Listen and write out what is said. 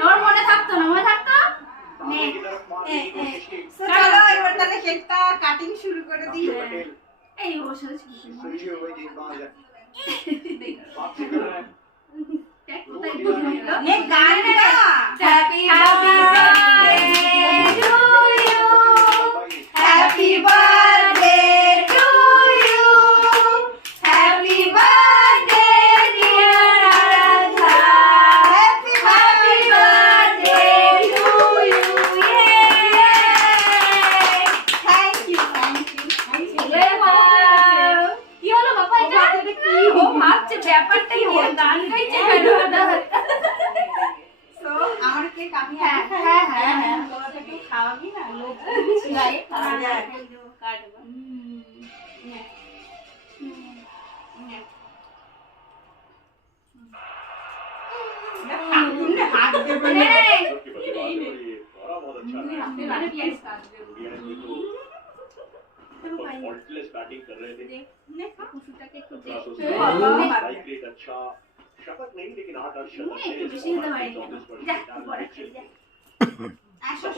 তোর মনে থাকতো না? মনে থাকতো? চলো এবার তাহলে কেকটা কাটিং শুরু করে দিই। এই বসে happy happy birthday to you, happy birthday dear Aaradhya, happy birthday to you. Thank you thank you. কি হলো বাবা? এটা কি ও ভাবছে ব্যাপারটা কি? ওর গান গাইছে কেন? তো আমার কেক আমি হ্যাঁ তোরা তো একটু খাওয়াবি না, লোক গায়ে কাটবো। হাত দেবে না। फॉल्टलेस बैटिंग कर रहे थे अच्छा शतक नहीं लेकिन 8 शतक